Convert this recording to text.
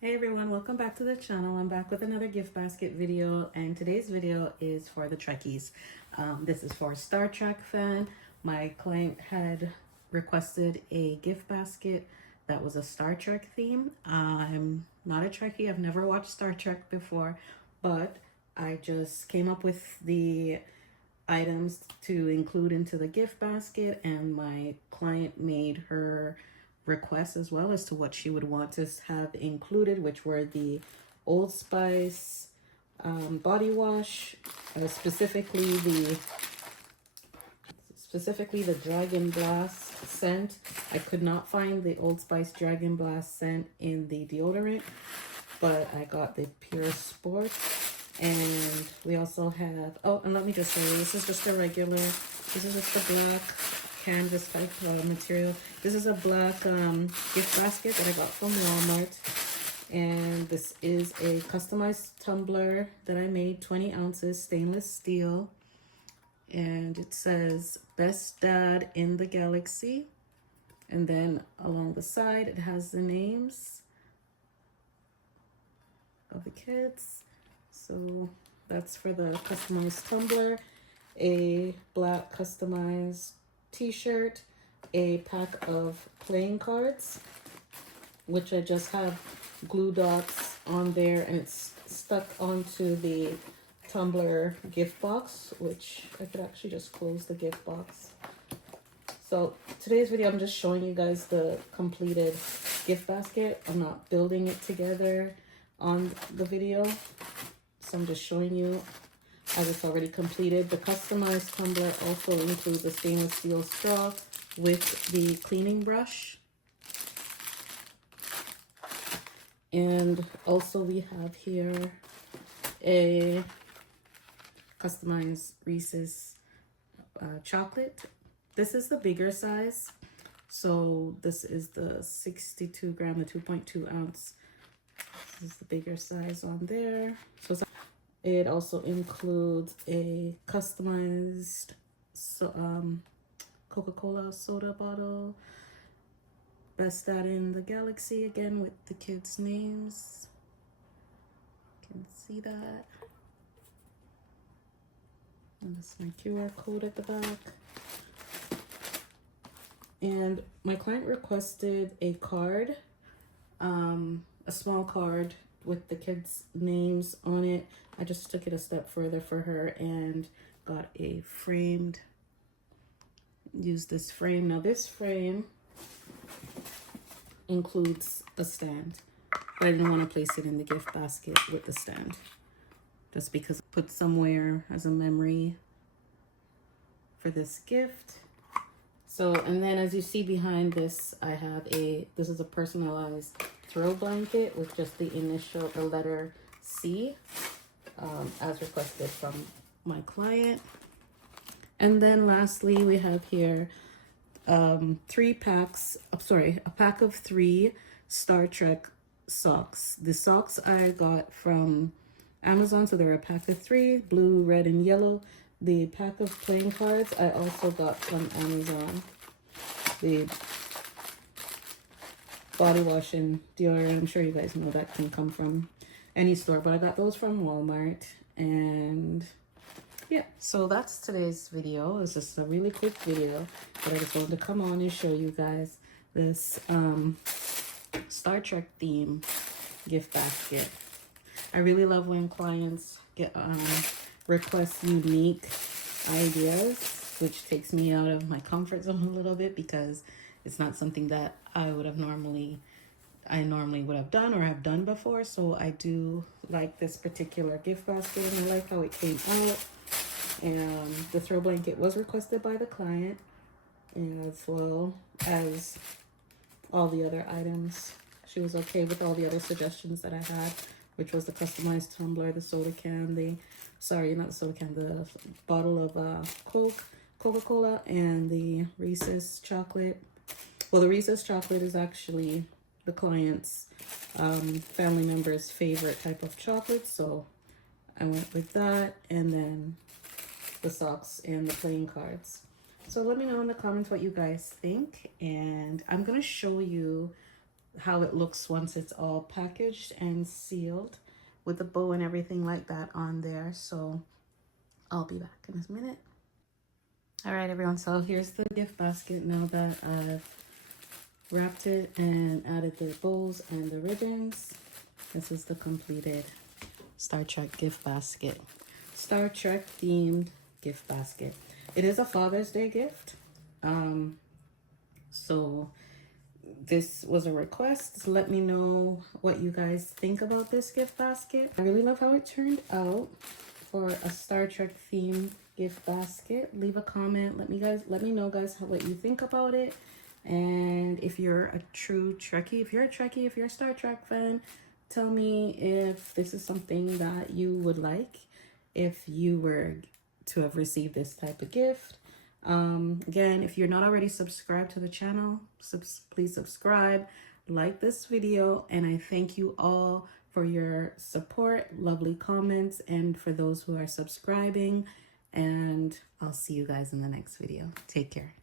Hey everyone, welcome back to the channel. I'm back with another gift basket video, and today's video is for the Trekkies. This is for a Star Trek fan. My client had requested a gift basket that was a Star Trek theme. I'm not a Trekkie, I've never watched Star Trek before, but I just came up with the items to include into the gift basket, and my client made her requests as well as to what she would want to have included, which were the Old Spice body wash, specifically the Dragon Blast scent. I could not find the Old Spice Dragon Blast scent in the deodorant, but I got the Pure Sport. And we also have, oh, and let me just say, this is just a black canvas type material. This is a black gift basket that I got from Walmart. And this is a customized tumbler that I made, 20 ounces, stainless steel. And it says, Best Dad in the Galaxy. And then along the side, it has the names of the kids. So that's for the customized tumbler, a black customized t-shirt, a pack of playing cards, which I just have glue dots on there, and it's stuck onto the tumbler gift box, which I could actually just close the gift box. So today's video, I'm just showing you guys the completed gift basket. I'm not building it together on the video, so I'm just showing you as it's already completed. The customized tumbler also includes a stainless steel straw with the cleaning brush. And also we have here a customized Reese's chocolate. This is the bigger size. So this is the 62 gram, the 2.2 ounce. This is the bigger size on there. So it also includes a customized Coca-Cola soda bottle. Best Dad in the Galaxy, again with the kids' names. You can see that. And this is my QR code at the back. And my client requested a card, a small card with the kids' names on it. I just took it a step further for her and got a framed, used this frame. Now this frame includes a stand, but I didn't want to place it in the gift basket with the stand, just because I put somewhere as a memory for this gift. So, and then as you see behind this, I have this is a personalized throw blanket with just the letter C, as requested from my client. And then lastly, we have here a pack of 3 Star Trek socks. The socks I got from Amazon, so they're a pack of 3, blue, red, and yellow. The pack of playing cards I also got from Amazon. The body wash and deodorant, I'm sure you guys know that can come from any store, but I got those from Walmart. And yeah, so that's today's video. It's just a really quick video, but I just wanted to come on and show you guys this Star Trek theme gift basket. I really love when clients get request unique ideas, which takes me out of my comfort zone a little bit, because it's not something that I normally would have done or have done before. So I do like this particular gift basket, and I like how it came out. And the throw blanket was requested by the client, and as well as all the other items. She was okay with all the other suggestions that I had, which was the customized tumbler, the soda can, the bottle of Coca-Cola, and the Reese's chocolate. Well, the Reese's chocolate is actually the client's family member's favorite type of chocolate, so I went with that. And then the socks and the playing cards. So let me know in the comments what you guys think, and I'm gonna show you how it looks once it's all packaged and sealed with the bow and everything like that on there. So I'll be back in a minute. All right, everyone, so here's the gift basket now that I've wrapped it and added the bows and the ribbons. This is the completed Star Trek gift basket. Star Trek themed gift basket. It is a Father's Day gift. So this was a request. So let me know what you guys think about this gift basket. I really love how it turned out for a Star Trek themed gift basket. Leave a comment. Let me know, guys, what you think about it. And if you're a true Trekkie, if you're a Star Trek fan, tell me if this is something that you would like if you were to have received this type of gift. Again, if you're not already subscribed to the channel, please subscribe, like this video, and I thank you all for your support, lovely comments, and for those who are subscribing, and I'll see you guys in the next video. Take care.